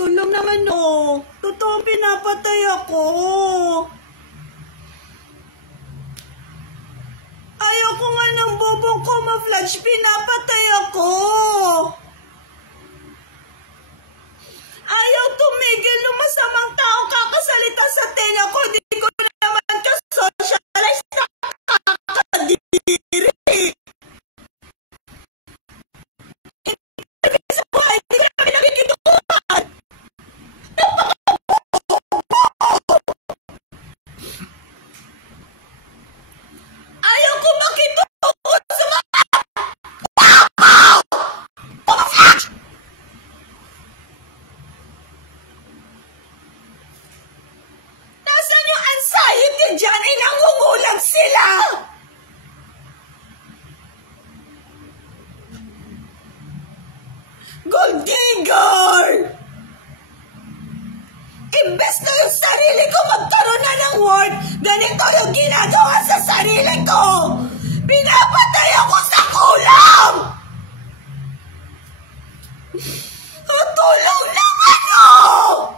Tulong naman oh. Totoo, pinapatay ako. Ayoko nga ng bobong camouflage. Pinapatay ako. Ayaw tumigil ng masamang tao kakasalita sa tenga ko. Di ko naman ka-socialize na kakadiri. Sa buhay, di ka namin nakikituhan. Ayaw ko makituhan sa mga Nasaan yung anxiety dyan? Ay, nangungulang sila! Gold digger! Imbes na yung sarili ko magkaroon na ng worth, ganito yung ginagawa sa sarili ko! Pinapatay ako sa kulang! Tulong naman oh!